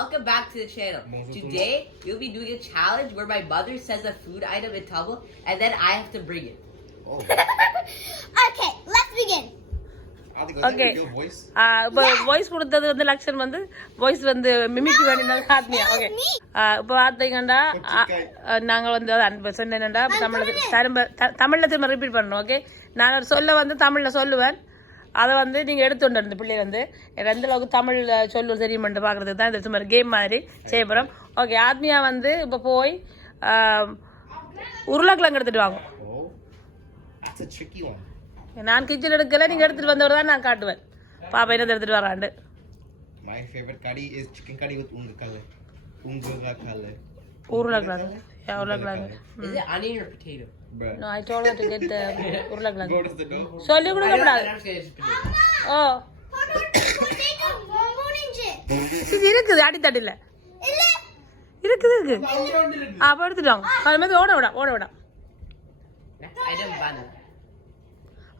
welcome back to the channel. Today, we'll be doing a challenge where my mother says a food item in Tamil and then I have to bring it. Oh, okay, let's begin. Voice? இப்போ voice கொடுத்தது வந்து லக்ஷன் வந்து voice வந்து மிமிக்கு வேண்டியது ஆத்மியா okay இப்போ பார்த்தீங்கன்னா நாங்கள் வந்து அது அன்பு சொன்னேன்டா தமிழில் திரும்ப த- தமிழ்ல திரும்ப ரிப்பீட் பண்ணணும் ஓகே நான் ஒரு சொல்ல வந்து தமிழில் சொல்லுவேன் அதை வந்து நீங்கள் எடுத்துட்டு இந்த பிள்ளை வந்து எந்த அளவுக்கு தமிழில் சொல்லு தெரியுமென்று பார்க்குறதுக்கு தான் இந்த சும்மா கேம் மாதிரி செய்ய போகிறோம் ஓகே ஆத்மியா வந்து இப்போ போய் உருளைக்கிழங்கு எடுத்துட்டு வாங்க. நான் கிச்சன் எடுக்கல நீங்கள் எடுத்துகிட்டு வந்தவர் தான் நான் காட்டுவேன் பாப்பா என்ன எடுத்துகிட்டு வராண்டு My favorite curry is chicken curry with unga color. Unga color. உருளைக்கிழங்கு Yeah, உருளைக்கிழங்கு Is it onion or potato? No, I told her to get the உருளைக்கிழங்கு. சொல்லி use potato. ஓ. இது இருக்குது அடித்தட்டில் இல்ல. இருக்குது இருக்கு அப்போ எடுத்துட்டோம் அது மாதிரி ஓட விடா ஓட விடா.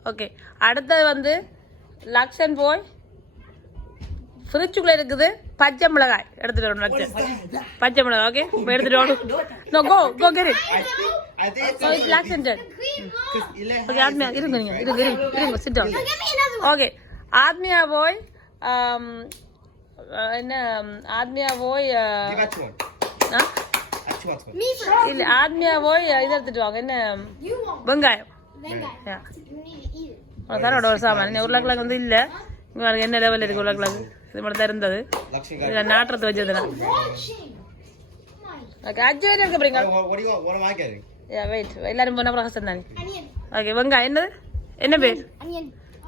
ஓகே அடுத்தது வந்து லக்ஷன் போய் ஃப்ரிட்ஜுக்குள்ளே இருக்குது பச்சை மிளகாய். எடுத்துட்டு வரணும் லக்ஷன் பச்சை மிளகாய் ஓகே இப்போ எடுத்துட்டு வரணும். No go go get it so it's Ile okay Athmiya இருங்க நீங்க இருங்க இருங்க இருங்க சிட். ஓகே ஆத்மியா போய் ஆம், அஹ், என்ன ஆத்மியா போய். இல்ல ஆத்மியா போய் இது எடுத்துட்டு வாங்க. என்ன You want வெங்காயம். தரோட ஒரு சாமான். உருளைக்கிழங்கு வந்து இல்ல. இங்க என்ன லெவல் இருக்கு உருளைக்கிழங்கு? இது மட்டும் தான் இருந்தது இதுல நாட்டுறது வச்சது நான் Watching. My ஓகே அஞ்சு பேர் இருக்க போறீங்க வெயிட் எல்லாரும் போன பிரகாசம் தானே. ஓகே வெங்காயம் என்னது என்ன பேர்.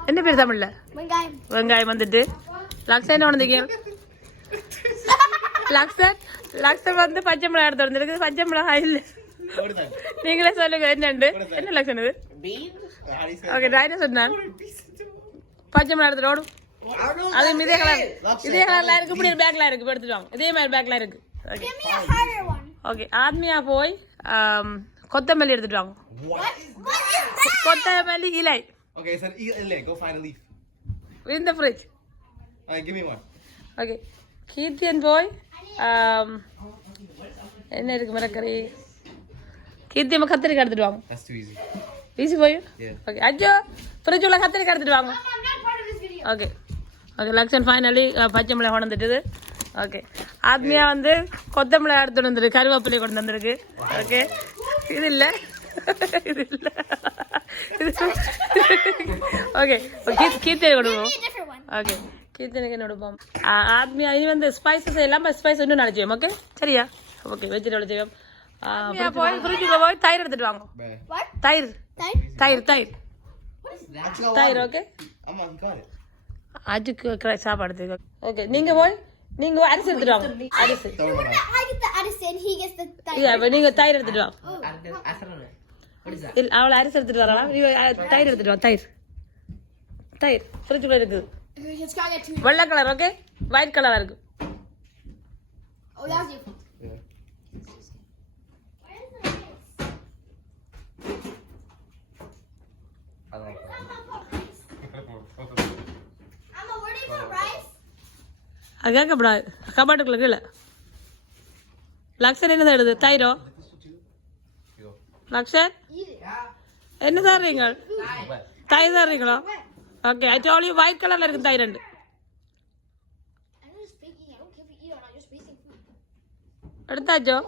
என்ன பேர் தமிழ்ல வெங்காயம். வந்துட்டு லக்ஷன் என்ன வந்தீங்க லக்ஷன் லக்ஷன் வந்து பச்சை மிளகாய் எடுத்து வந்துருக்கு பச்சை மிளகாய் இல்ல? நீங்களே சொல்லுங்க என்னண்டு என்ன லக்ஷன் இது ஓகே சொன்னேன் பச்சை மிளகாய் எடுத்துட்டு ஓடும் I don't know. அது இதே கலர் Lakshya, இதே கலர்ல இருக்கு இப்படி பேக்ல இருக்கு இப்ப எடுத்துட்டு வாங்க இதே மாதிரி பேக்ல இருக்கு okay Give me a harder one. Okay Athmiya போய் ஆம், கொத்தமல்லி எடுத்துட்டு வாங்க What? What is that? கொத்தமல்லி இலை Okay, so eat Ile. Go find a leaf. இந்த fridge Alright, give me one. Okay Keerthiyan போய் ஆம், என்ன இருக்கு மரக்கறி கீர்த்தியம்மா கத்திரிக்காய் எடுத்துட்டு வாங்க That's too easy. வீசி போய் Yeah. ஓகே அஜோ ஃப்ரிட்ஜ் உள்ள கத்திரிக்காய் எடுத்துட்டு வாங்க I'm not part of this video. Okay okay Lakshan finally பச்சை மிளகாய் கொண்டு வந்துட்டுது. ஓகே ஆத்மியா வந்து கொத்தமிளகாய் எடுத்துட்டு வந்துருக்கு கருவேப்பிலை கொண்டு வந்திருக்கு. ஓகே இது இல்லை. இது இல்லை. ஓகே கீர்த்தனை கொடுப்போம். ஓகே கீர்த்தனைக்கு என்ன கொடுப்போம்? ஆ, ஆத்மியா இது வந்து ஸ்பைசஸ் எல்லாம் ஸ்பைஸ் இன்னும் நினச்சிவோம் ஓகே சரியா? ஓகே வெஜிடபிள் செய்வோம். போய் ஃப்ரிட்ஜுக்குள்ள போய் தயிர் எடுத்துட்டு வாங்க? தயிர்? தயிர். தயிர் தயிர். ஓகே அஜுக்கு சாப்பாடு ஓகே நீங்க போய் நீங்க அரிசி எடுத்துட்டு வாங்க. அரிசி. நீங்க தயிர் எடுத்துட்டு வாங்க? இல்ல அவளை அரிசி எடுத்துட்டு வரலாம். தயிர் எடுத்துட்டு வாங்க தயிர். தயிர் ஃப்ரிட்ஜுக்குள்ள இருக்குது. வெள்ளை கலர் ஓகே ஒயிட் கலரா இருக்கு. Oh, that was you. Yeah. I like that. I'm a ready for rice. அது கேட்கக்கூடாது கபாட்டுக்குள்ளே கீழே லக்ஷர் என்ன எடுது தைரோ லக்ஷர் என்ன சார்றீங்க தயிர் சார்றீங்களோ ஓகே ஆக்சுவலி ஒயிட் கலரில் இருக்குது தயிர் ரெண்டு எடுத்தாச்சோ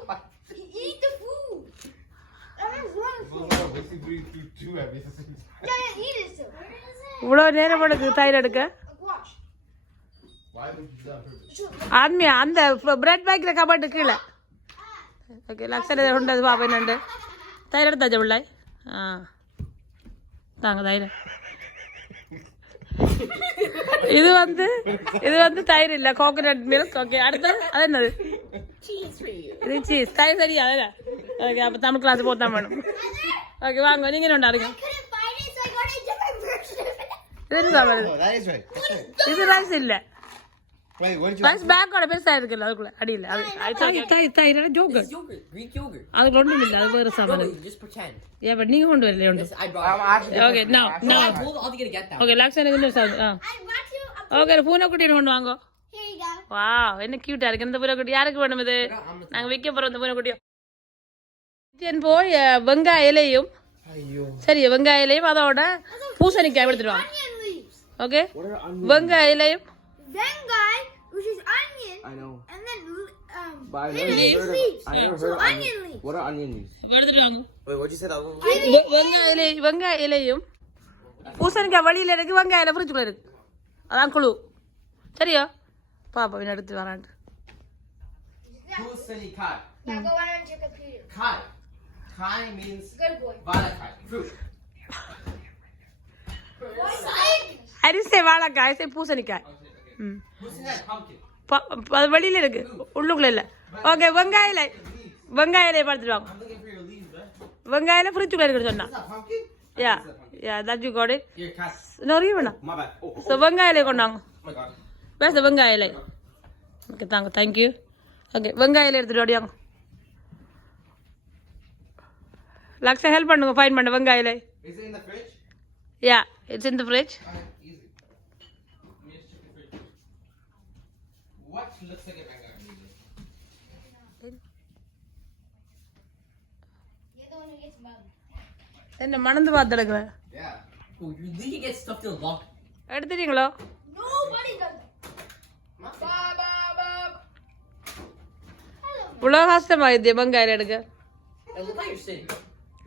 இவ்வளோ நேரம் எடுக்கு தயிர் எடுக்க ஆத்மியா அந்த பிரெட் பேக்கில் கபாட்டு கீழே. ஓகே லக்ஷன் இதை அது பாப்பா என்னண்டு? தயிர் எடுத்தாச்சா பிள்ளை ஆ. தாங்க தயிர். இது வந்து இது வந்து தயிர் இல்ல கோகனட் மில்க் ஓகே அடுத்து அது என்னது? இது சீஸ் தயிர் சரியா அதில் ஓகே அப்போ தமிழ் கிளாஸ் போத்தான் வேணும். ஓகே வாங்க நீங்க என்ன உண்டாருங்க இது இது? ரைஸ் இல்லை. ரைஸ் பேக்கோட பெருசாக இருக்குல்ல அதுக்குள்ள அடியில் அது தயிர் தயிர் தயிர் ஜோக்கர். அதுக்கு ஒன்றும் இல்லை அது வேறு pretend. ஏன் பட் நீங்கள் கொண்டு வரலையே ஒன்று. Okay no no I told all to get that. Okay லக்ஷனுக்கு இன்னும் சாப்பிடு ஓகே பூனை குட்டின்னு கொண்டு வாங்க. வா என்ன கியூட்டா இருக்கு இந்த பூனைக்குட்டி யாருக்கு வேணும் இது நாங்க வைக்க போறோம் இந்த பூனைக்குட்டியும் கிச்சன் போய் அஹ், வெங்காய இலையும் ஐயோ சரி வெங்காய இலையும் அதோட பூசணிக்காய் எடுத்துட்டு வாங்க. ஓகே வெங்காய இலையும் Then guy, which is onion, I know. and then um, But I leaves. never heard of, leaves. I never So heard of onion. onion leaves. What are onion leaves? எடுத்துட்டு வாங்க Wait, what'd you say that one? வெ- வெங்காய இலை வெங்காய இலையும் பூசணிக்காய் வழியில இருக்கு வெங்காய இலை ஃப்ரிட்ஜுக்குள்ள இருக்கு அதான் குழு சரியா பாப்பா இவன் எடுத்து வரான்ட்டு Kusani kai. Now go on and check a computer. Kai. Kai means Good boy. valakai, fruit. அரிசி வாழைக்காய் அரிசி பூசணிக்காய் ம் Kusani pumpkin. ப- ப- அது வெளியில இருக்கு உள்ளுக்குள்ள இல்ல ஓகே வெங்காய இலை வெங்காய இலையை பார்த்துட்டு வாங்க? வெங்காய இலை ஃப்ரிட்ஜுக்குள்ள இருக்குன்னு சொன்னா? Yeah yeah that you got it. நிறைய வேணாம் ஸோ வெங்காய இலை கொண்டாங்க. பேச வெங்காய இலை ஓகே தாங்க தேங்க்யூ ஓகே வெங்காய இலை எடுத்துட்டு ஓடியாங்க லக்ஷா ஹெல்ப் பண்ணுங்க ஃபைன் பண்ண வெங்காய இலை? Yeah it's in the fridge What looks like a mango? You're the one who gets mugged. என்ன மணந்து பார்த்து எடுக்கிறேன் Yeah. Oh, you think you get stuff to lock? எடுத்துட்டீங்களோ Nobody does that. இவ்வளோ கஷ்டமாயிடுது வெங்காயம் எடுக்க It looks like you're sitting.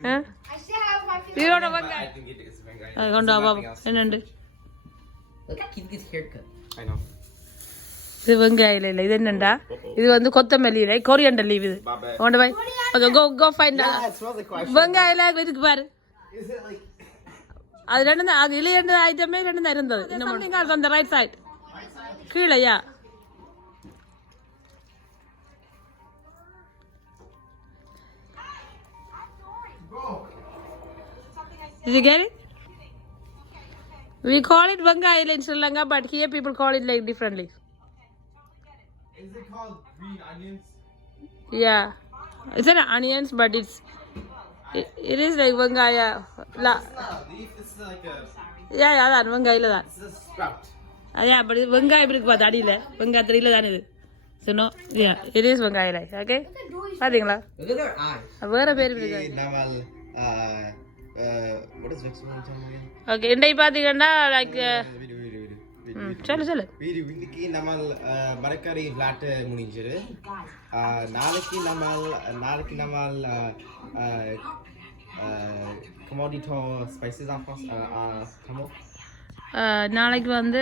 Ah I still have my feelings. இதோட But I வெங்காயம் think it is mango. அது கொண்டு வா பாப்போம் என்னண்டு Look at Keith gets haircut. I know. இது வெங்காய இலை இல்லை. இது என்னண்டா? இது வந்து கொத்தமல்லி இலை கொரியண்டர் லீவ் இது. கொண்டு போய். Okay go go find Yeah, it smells like question. வெங்காய இலை இதுக்கு பாரு? அது ரெண்டு தான் அது இலை ரெண்டு ஐட்டமே ரெண்டு தான் இருந்தது. ஆல்ஸ் அந்த ரைட் சைட் கீழேயா Did you get it? We call it vanga in Sri Lanka, but here people call it like differently. Is it called green onions? Yeah, it's not onions, but it's it, it is like vangaya. La, leaf. This is like a. yeah, yeah, that vangaya தான். This is a sprout. Uh, yeah, but it- வெங்காயம் இருக்கு பார்த்து அடியில் வெங்காயத்தில் இல்லை தானே இது so no yeah it is வெங்காய இலை ஓகே பார்த்தீங்களா Look at their eyes. வேற பேர் இருக்கு Okay, Naval. Uh, uh, what is Vix one time again? Okay இன்றைக்கு சொல்லு சொல்லு. வீடு இன்னைக்கு நம்ம மரக்கறி விளையாட்டு முடிஞ்சிரு. நாளைக்கு நம்ம நாளைக்கு நம்ம கமாடிட்டோ ஸ்பைசஸ் நாளைக்கு வந்து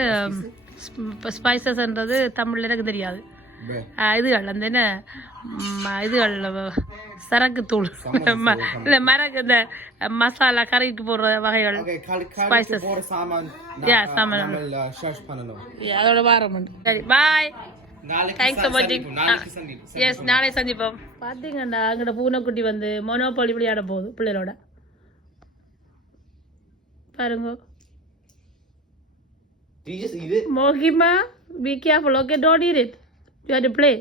ஸ்பைசஸ்ன்றது தமிழில் எனக்கு தெரியாது. இதுகள் அந்த என்ன இதுகள் சரக்கு தூள். இல்ல மரக்கு இந்த மசாலா கறிக்கு போடுற வகைகள். காலி போற சாமான் அதோட வாரம் சரி பாய். எஸ் நாளை சந்திப்போம். பார்த்தீங்கண்டா அங்கட பூனைக்குட்டி வந்து மொனோபாலி விளையாட போகுது பிள்ளைகளோட. பாருங்க? மோகிமா be careful okay don't eat it. You have to play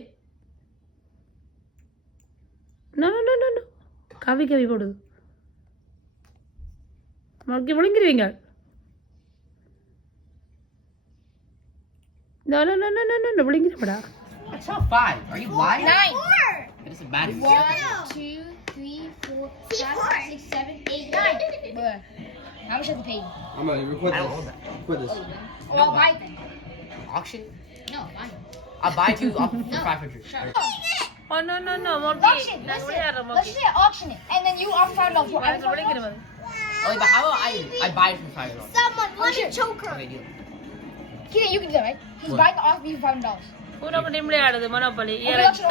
no no no no no Kavi Kavi போடுது Mohi முழுங்கிருவீங்க no no no no no no no விழுங்கிருப்படா It's not five. Are you lying? Nine. It doesn't matter. One, two, three, four, five, six, seven, eight, nine. Bruh. How much have to pay? I'm gonna record this. Record this. Oh, it then. Auction? No, fine. I buy two up for five hundred. Oh no no no Mobi. Auction. Let's see. Let's. Auction it, and then you are it dollars. I'm. Okay, but how about I I buy it for five hundred. dollars? Someone want oh, a choker. Okay, deal. Keaton, you can do that, right? He's what? buying the RV for five dollars. ಪೂರಪ್ಪ ನಿಮ್ಮಳೆ ಆಡೋದು ಮನೋಪಲಿ ಏರಾಯ್ತು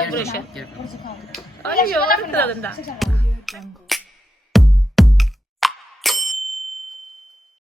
ಅಯ್ಯೋ ಬರ್ತದದಂತ